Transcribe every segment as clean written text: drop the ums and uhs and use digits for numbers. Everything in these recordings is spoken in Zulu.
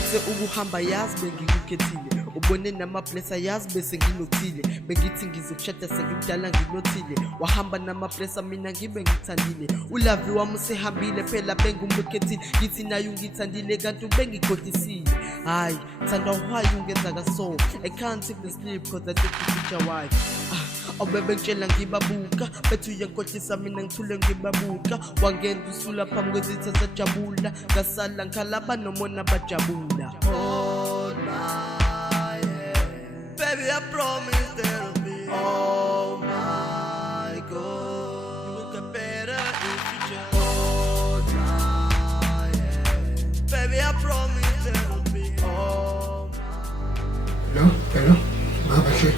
ngikhethe ukuhamba yazi bengikukhethile ubone namablessa yazi bese nginothile bengithi ngizokushada sengidala nginothile wahamba namablessa mina ngibe ngithandile ulavi wami usehambile phela bengumkhethile ngithi nayo ngithandile kanti bengigodisile hayi thanda why ungenza kaso I can't even sleep cause I think it's your wife Obebengitshela ngibabuka bethu uyankohlisa mina ngithule ngibabuka wangenda usula phambi kwezitha sajabula ngasala ngikhalaba nomona bajabula Hold my hand Baby I promise there'll be Oh my God You will get better if you just Hold my hand Baby I promise there'll be Oh my Hello Baba she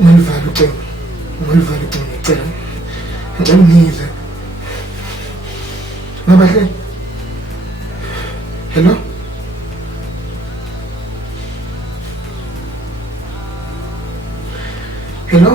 Ngilivalo ngicela ngize Baba hle Hello Hello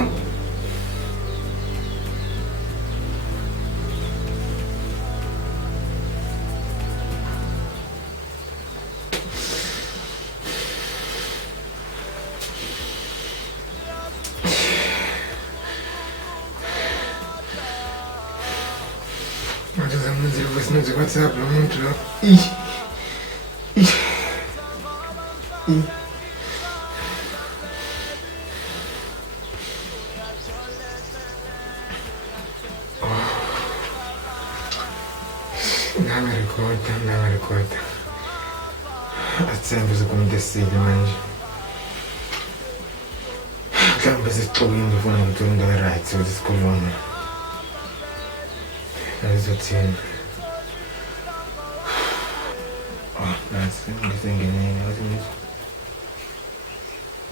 What's up, Namarecorda. Sempre se aconteceu, mas sempre se estou indo para um turno da right, se eu descolona. Mas eu tinha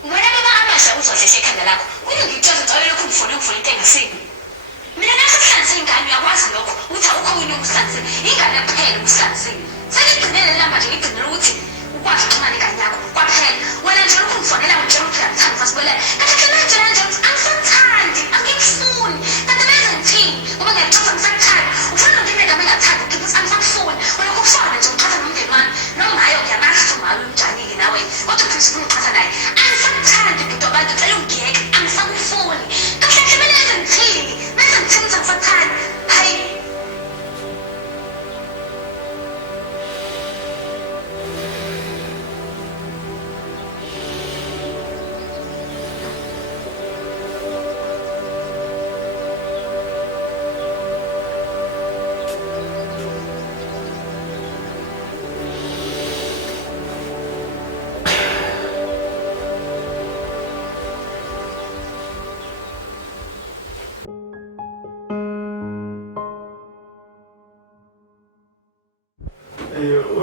Wena noma amasha uzohlehla ekhanda lakho. Wena ngikutshoza njalo lokho ngifuna intengasini. Mina nasihlanze ingane uyakwazi lokho. Uthi awukho wini ukuhlanzeni. Ingane kuphela ukuhlanzeni. Sengigcinele la manje ngigcinele ukuthi ukwazi ukuxhumana ingane yakho. Kwaphela wena nje lokho ngifonela nje ukuthanda fasibele. Kanti manje angisathandi, angikufuni. Kanti manje ngithini? Ngoba ngiyaxoxa ngisakuthanda. Ufuna ngime ngame ngathanda ukuthi angifuni. Wena ukufana nje uxoxa nomndeni wami. Noma hayo ngiyamazi ukuthi umali unjani nawe. Kodwa phela sifuna ukuxoxa naye. Angisakuthandi umuntu wabantu ucela ungiyeke. Angisakufuni. Kanti mina ngithini? Mase ngithini ngisakuthanda. Hayi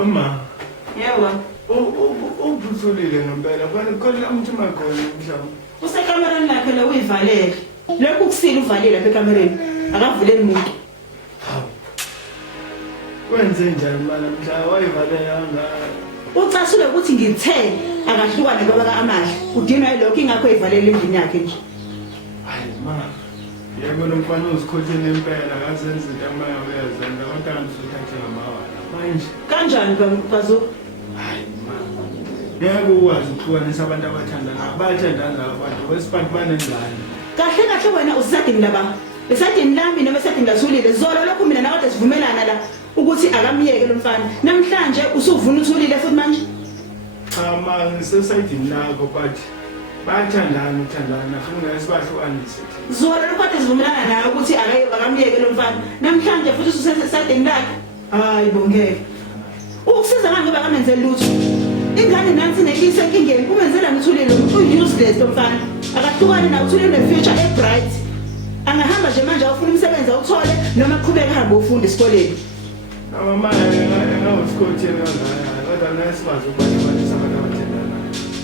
Uma Yebo. Ubutholile ngempela khona umuntu makhona mhlawumbe. Usekamereni lakhe lo uyivalele. Lokhu kusile uvalile lapha ekamereni. Akavuleli umuntu. Wenze njani manje mhla wayivalela anga? Ucasule ukuthi ngithe akahlukane baba kaAmahla. Udinwa lokho ingakho eyivalele endlini yakhe nje. Hayi ma. Yebo nomfana uzikhothele impela akazenza izinto amaya uyazenza kodwa ngizothatha ngamawala. Manje Kanjani bazo? hayi ma. Yebo ukwazi ukuhlukanisa abantu abathandana. Bayathandana abantu wesibantu banengane. Kahle kahle wena usisadini laba. Besadini lami noma esadini lasulile. Zolo lokho mina nakade sivumelana la ukuthi akamiyeke lo mfana. Namhlanje usuvuna uthulile futhi manje. Ama ngisesayidini lakho but bayathandana funa esibahlukanise. Zolo lokho kade sivumelana naye ukuthi akamiyeke lo mfana. Namhlanje futhi usesadini lakhe. Hayi bongeke. Ukusiza ngani ngoba kamenze lutho. Ingane nansi nekise enkingeni kumenzela ngithulile useless lo mfana. Akahlukane na uthulile nefuture ebright. Angahamba nje manje awufuna umsebenzi awuthole noma aqhubeke hamba ufunda esikoleni. Mama engawusikhothela ngala kodwa nesibazi ukubanisa abantu abathandana.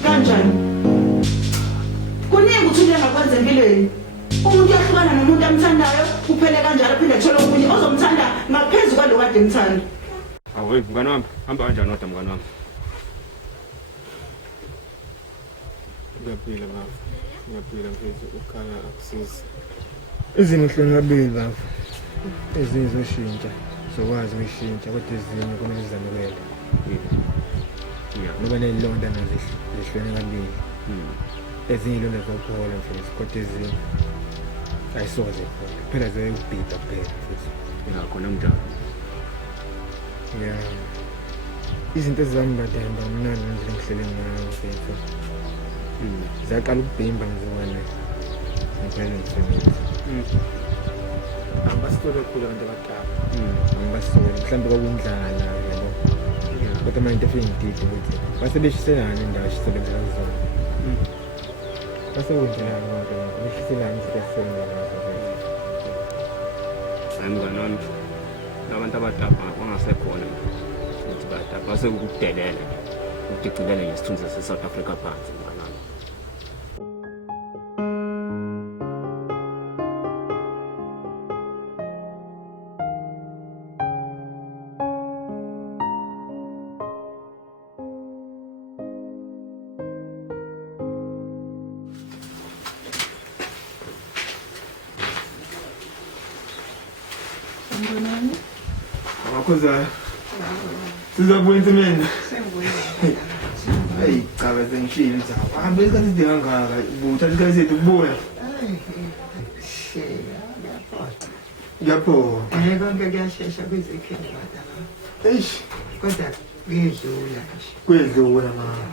Kanjani? Kuningi uthulile ngakwenza empilweni. Umuntu uyahlukana nomuntu amthandayo kuphele kanjalo phinde athola umuntu ozomthanda ngaphezulu kwalo kade emthanda. Awe mngani wami hamba kanjani kodwa mngani wami? Ngiyaphila mfethu ukhala akusizi. Izimo hlengabili lapha. Ezizoshintsha. zokwazi ukuyishintsha kodwa ezinye kumele zizamukele Yeah. ngoba ney'londa nazo zihlukene kabili ezinye iy'londa zokuphola futhi kodwa ezinye ayisoze phola kuphela ziyokubhida kuphela futhi Yeah, khona kunjalo. ya izinto ezami bademba mnandi ngendlela engihlele ngayo mfethu ziyaqala ukubhimba ngizibone ngiphelele nomsebenzi Angibasitole kakhulu abantu abadala. angibasoli mhlawumbe kwakunjala yabo kodwa manje into efike ngidide ukuthi base beshiselana indawo eshisebenzela kuzona base kwenzelani konke lokho beshiselana izinto esisebenzela ngazo Hayi mngani wami, labantu abadala bangasekhona ukuthi badala base kukudelela ukudicilele ngesithunzi sase-South Africa phansi mngani wami. Abakhuzana. Sizabuya insimeni. Hayi cha bese ngishilo indaba. Ahambe isikhathi sidinga kangaka ubuthatha isikhathi sethu ukubuya. Yapho. Konke kuyashesha kwizikhindi badala. Eish, Kodwa kuyedlula nje. kwedlula mama.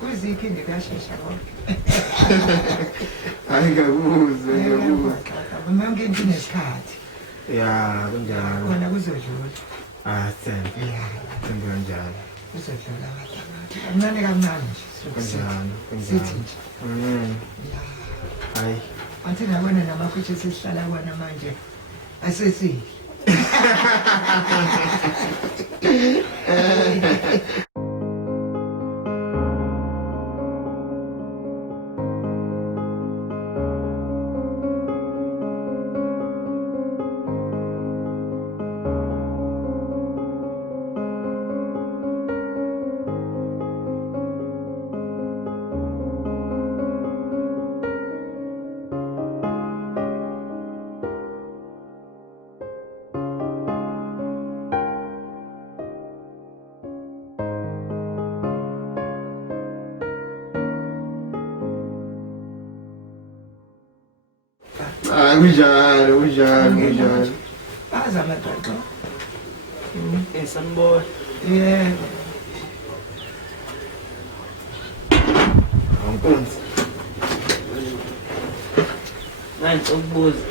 Kwizikhindi kuyashesha konke. Hayi ngakuzwe ngakuzwe. Konke into inesikhathi. Ya, kunjalo. Kona kuzodlula. Themba. Themba kanjalo. Kuzodlula badala. Kancane kancane nje. Kanjalo. Sithi nje. Hayi. Athi nabona namafuthi esihlala kwana manje asesihle. Kunjalo. Baza amadoda. Sanibona. Yeah. Nkonzi. Manje ukubuza.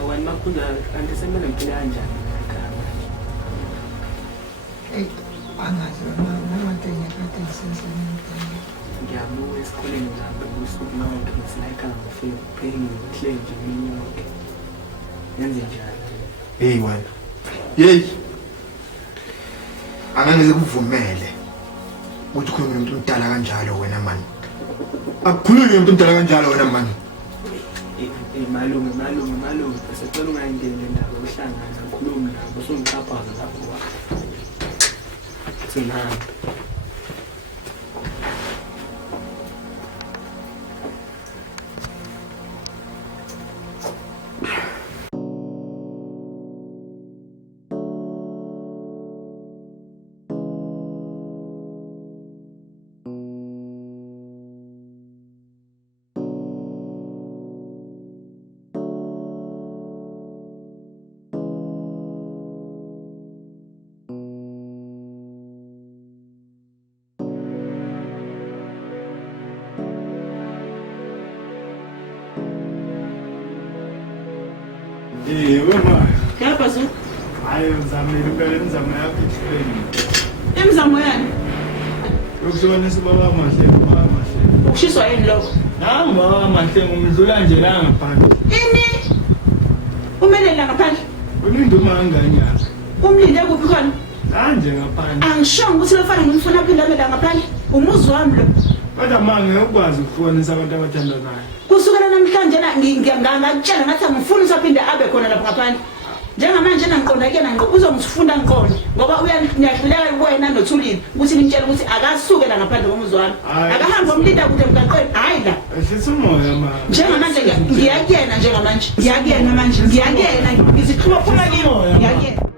Awani makhulu kanti semele ngiphile kanjani ekhaya? Hey, angazi mama tenya kade sensini. Ngiyabuya esikoleni ngihambe usuku lonke ngisilaikhaya ngifike kuphela ngihle nje imini yonke. Yenze njani? Hey wena. Hey. Angangeze kuvumele ukuthi ukhulume nomuntu omdala kanjalo wena man. Akukhulume nomuntu omdala kanjalo wena man. Malume besecela ungayingeni indaba uhlangana ukhulume nabo usungixhaphaza lapho kwakho. Sinahamba. Wema. Yebo zo. Hayi ngizamile impela imizamo yakho ithini. Imizamo yani Yokuhlonisa ubaba mahle, ubaba mahle. ukushiswa yini lokho? Nami ubaba mahle ngumdlula nje la ngaphandle. Ini? Umele la ngaphandle? Ulinda uma anganyaka. Umlinde kuphi khona? Kanje ngaphandle. Angishongo ukuthi lofana ngimfuna phinde abe la ngaphandle. Umuzi wami lo. Kodwa manje ukwazi ukufonisa abantu abathandanayo. Kusukela namhlanje ngingangakutshela ngathi angifuni usaphinde abe khona lapha ngaphandle. njengamanje nangiqonda kuyena ngoba uzongifunda ngiqonde ngoba uyanyahluleka wena nothulile ukuthi ningitshela ukuthi akasuke la ngaphandle komuzi wami akahambe omlinda kude emgaqweni hayi la ehlisa umoya ma njengamanje ngiyakuyena njengamanje ngiyakuyena manje ngiyakuyena ngizixhuma phuma kimi ngiyakuyena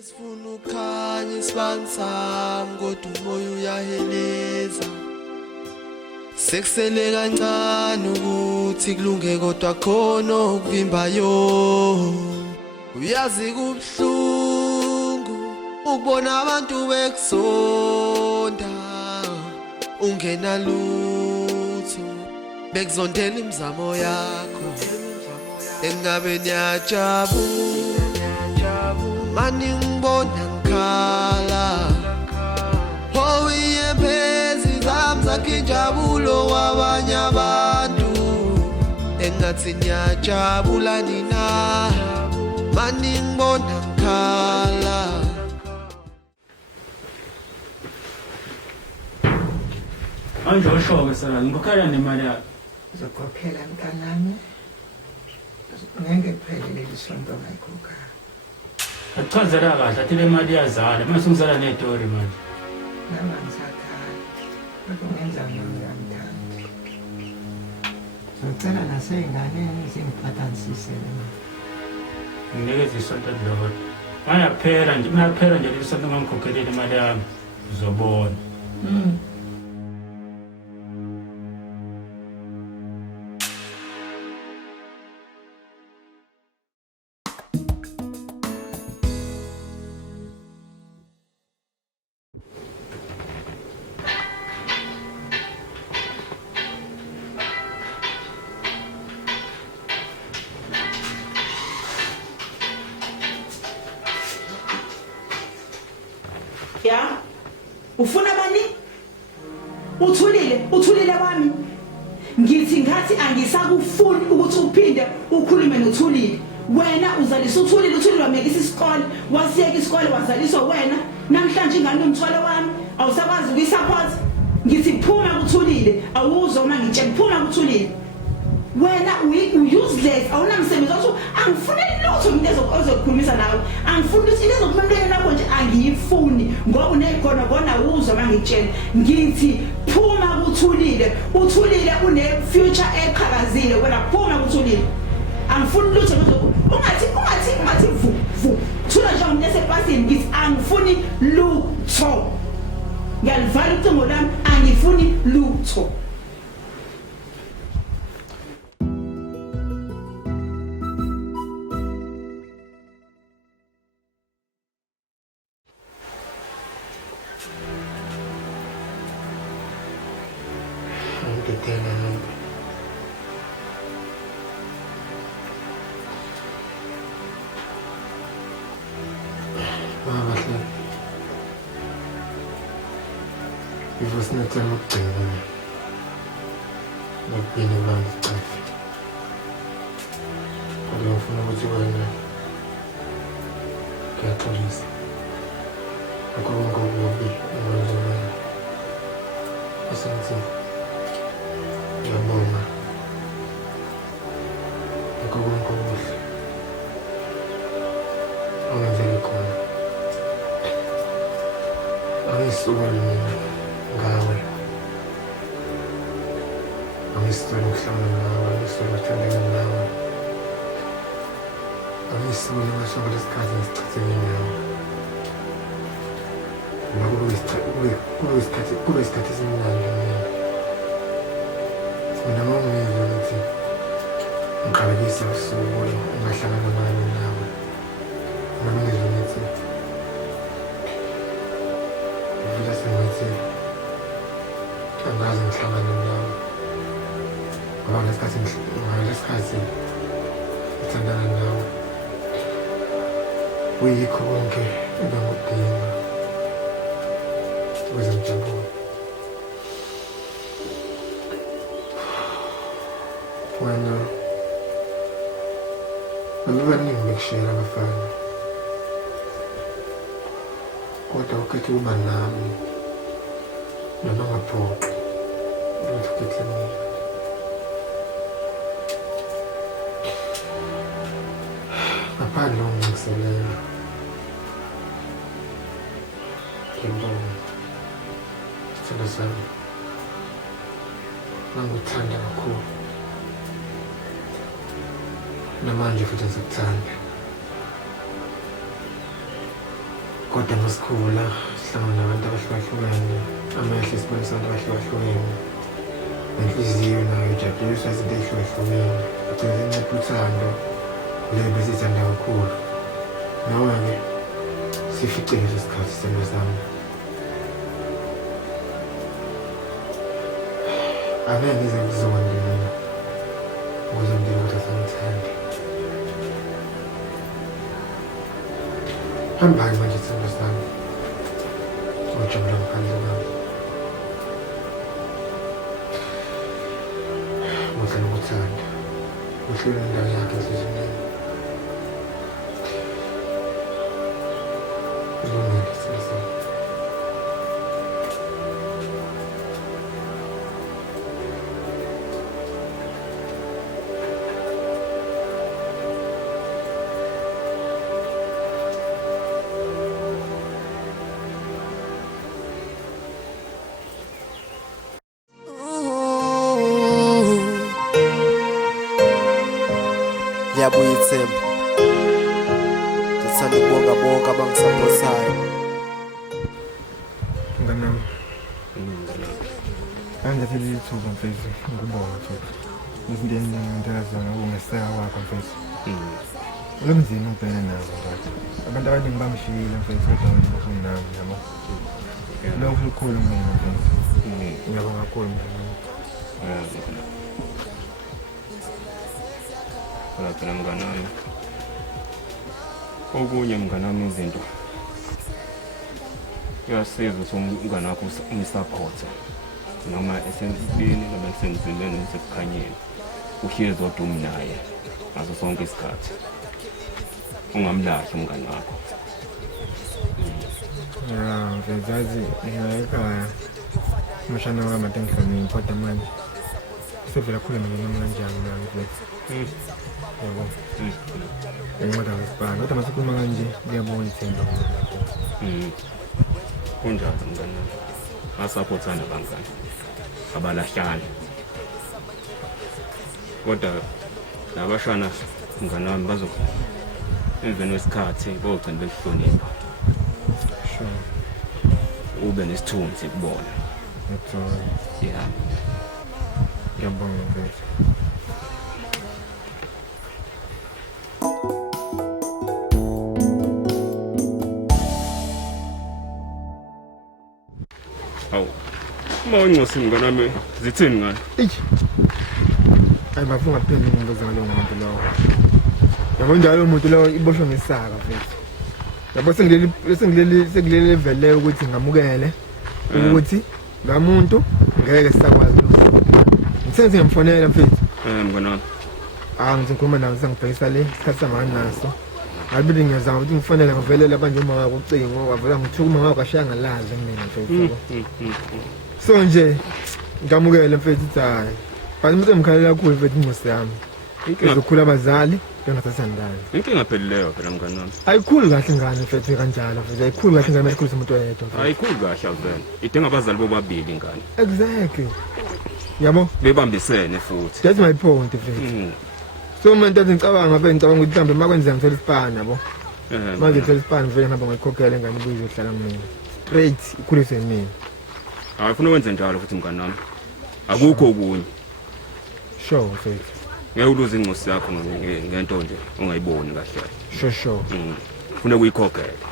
Sesifuna ukhanya isibani sami kodwa umoya uyaheleza sekusele kancane ukuthi kulunge kodwa khona okuvimbayo uyazi kubuhlungu ukubona abantu bekusonda ungena lutho bekuzondela imizamo yakho engabe niyajabula mani ngibona ngikhala oh iyemphezi zami zakhe injabulo wabanye abantu engathi niyajabula nina mani ngibona ngikhala manje usho-ke sana ngikhokhela nemali yakho uzokhokhela mntanami ngeke kuphele leli sonto ngayikhokha achazela kahle athi le mali iyazala mase ngizala neyitori manje nama ngisakhaya kodwa ungenza ngcono yamthanda ngicela nasey'nganeni zingiphathanisise nginikeza isonto lodwa mayaphela nje leli sonto ngangikhokhelile imali yami uzobona ya ufuna bani uthulile bami ngithi ngathi angisakufuni ukuthi uphinde ukhulume nothulile wena uzalisa uthulile wamekisa isikole wasiyeka isikole wazaliswa wena namhlanje ingane umthwalo wami awusakwazi ukuyisupport ngithi phuma kuthulile awuzwa uma ngitshela phuma kuthulile wena useless awunamsebenzi wathi angifuni lutho umuntu ozokukhulumisa nawe angifuni ukuthi into ezokukhulumela nakho nje angiyifuni ngoba unekhona kona uzwa mangitshela ngithi phuma kuthulile uthulile une future eqhakazile wena phuma kuthulile angifuni lutho ungathi vu thula nje umuntu esepasini ngithi angifuni lutho ngiyalivala ucingo lami angifuni lutho Ivusi necela ukugcina nokubili abantu icafi ngifuna ukuthi wena ngiyaxolisa konke okubi engikwenze wena esenze ngiyabonga konke okuhle ongenzele khona angisukeli mina ngawe angisukeli ukuhlangana nawe angisukeli ukuthandana nawe angisukeli ngasho lesikhathi ngisichithele nawe kube isikhathi esimnandi mina ngongizwe ukuthi ngiqalekisa usuku ungahlangana nami nawe mina ngizwe ukuthi vile sengithi angazi ngihlangane nawe ngoba ngesikhathi ngithandana nawe uyikho konke ebengikudinga ukuze ngijabule wena baningi bekushiyela abafana kodwa ukhethe ukuba nami noma ngaphoqi ukuthi ukhethe mina ngaphandle kokungiselela ngiyabonga isithando sami ngangikuthanda kakhulu namanje futhi ngisakuthanda kodwa ngasikhula sihlangana nabantu abahlukahlukene amehlo sibonisa abantu abahlukahlukene nenhliziyo nayo ijabuliswa izinto ey'hlukahlukene agcina sincipha uthando leyo besiyithanda kakhulu nawe-ke sificile lesi sikhathi isithando sami angeke ngize ngizonde mina ukuze ngibike ukuthi asangithandi hambani manje isithando sami ngijabula ngaphandle kwami kuhle nokuthanda kuhlele indawo yakhe enhliziyweni kulungile isithando sami Ngiyabuya ithemba ngithanda ukubonga bonke abangisapothayo mnganami angizathela ithuba mfethu ngikubonga futhi izinto eziningi ngiyazama ukungeseka kwakho mfethu ulemzini ubhekene nazo ngathi abantu abaningi bangishiyile mfethu kodwa ngibona nami yabo lokho lukhulu mina mfethu ngiyabonga kakhulu mnganami phela mnganami okunye mnganami izinto kuyasiza ukuthi umngane wakho umsupport noma esempilweni noma esengizimeni nesekukhanyeni uhlezi kodwa umnaye ngaso sonke isikhathi ungamlahli umngane wakho mfethazi ekhaya umshana wami ade ngihloniphe kodwa manje sevela khule nami kanjani nami mfethu yabo nginceda ngesibani kodwa masikhuluma kanje ngiyabona ithemba lapho kunjalo mngane asaphothana bangani abalahlani kodwa labashana mngane wami emveni wesikhathi bogcina bekuhlonipha ube nesithunzi kubona yeah ngiyabonga mfethu Mawungosi mnganami zithini ngani? Hayi bafunga phela ngibuzana lo muntu lawo. Yabo njalo umuntu lawo iboshwe ngesaka mfethu. Yabo sengileli level leyo ukuthi ngamukele ukuthi la muntu ngeke sisakwazi lo. Ngithenze ngimfonela mfethu. Mnganami. ngithi ngikhuluma nawe sengibhekisa le isikhathi samanje naso ngabili ngiyazama ukuthi ngifonele ngivelele abanje uma wakho ucingo wavela ngithukuma ngakho ashaya ngalazi mina mfethu so nje ngamukele mfethu hayi but mse ngikhalela kakhulu mfethu ingosi yami ngizokhula abazali bengasasandani inkinga phelileyo phela mngani wami ayikhulu kahle ingane mfethu kanjalo mfethu ayikhulu kahle ingane esikhulisa umuntu oyedwa ayikhulu kahle avela idinga abazali bobabili ingane exactly yabo bebambisene futhi that's my point mfethu so manje ngicabanga ngicabanga ukuthi mhlambe makwenza ngithola isipani yabo manje ngithola isipani vele ngihamba ngikhokhela ingane ibuye izohlala kumina straight ikhulise mina awufuna wenze njalo futhi mngani wami akukho okunye sure mfethu ngeke uluze incosi yakho ngento nje ungayiboni kahle sure ufuna ukuyikhokhela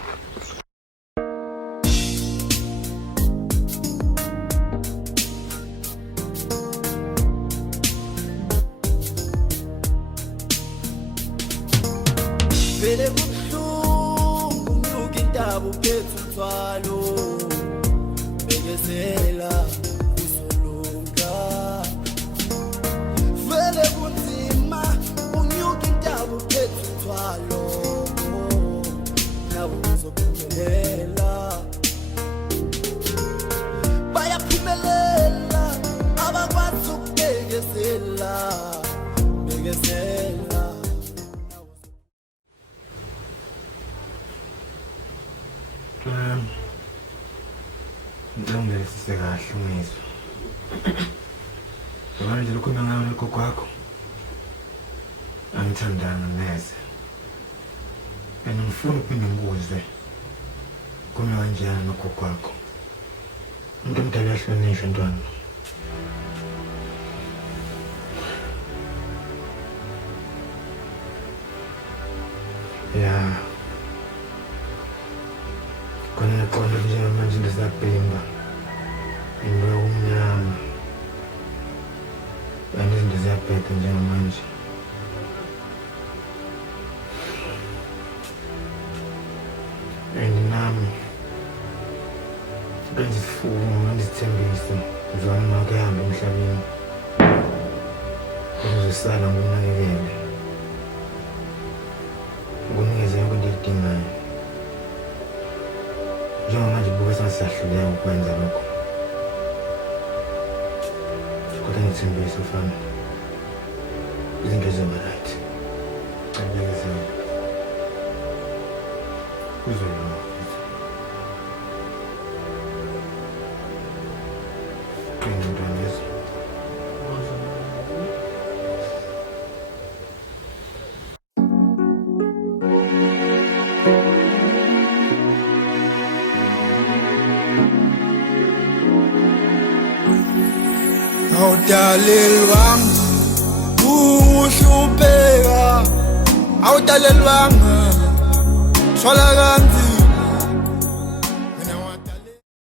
vele kubuhlungu unyuka intaba uphethe umthwalo bekezela uzolunga vele kunzima unyuka intaba uphethe umthwalo nawe uzophumelela bayaphumelela abakwazi ukubekezela ngicabanga sisekahle umizwa manje lokho ngayo gogo wakho angithandana neze ngifuna ukuphinde ngibuze kome kanjani nogogo wakho umuntu omdala uyahlonishwa ntwana ya kona qonda njengamanje ndisabhimba into yokumnyama kanti izinto ziyabheda njengamanje and nami benza isifungo ndizithembise ngizwana makhe ehambe emhlabeni uzosala ngokunakekele ukunikeza yonke into edingayo njengamanje buke sengisahluleka ukwenza lokho kodwa ngithembise mfana izinto zizoba right ngiyabezela kuzolunga awudalelwanga uhlupheka awudalelwanga thwala kanzima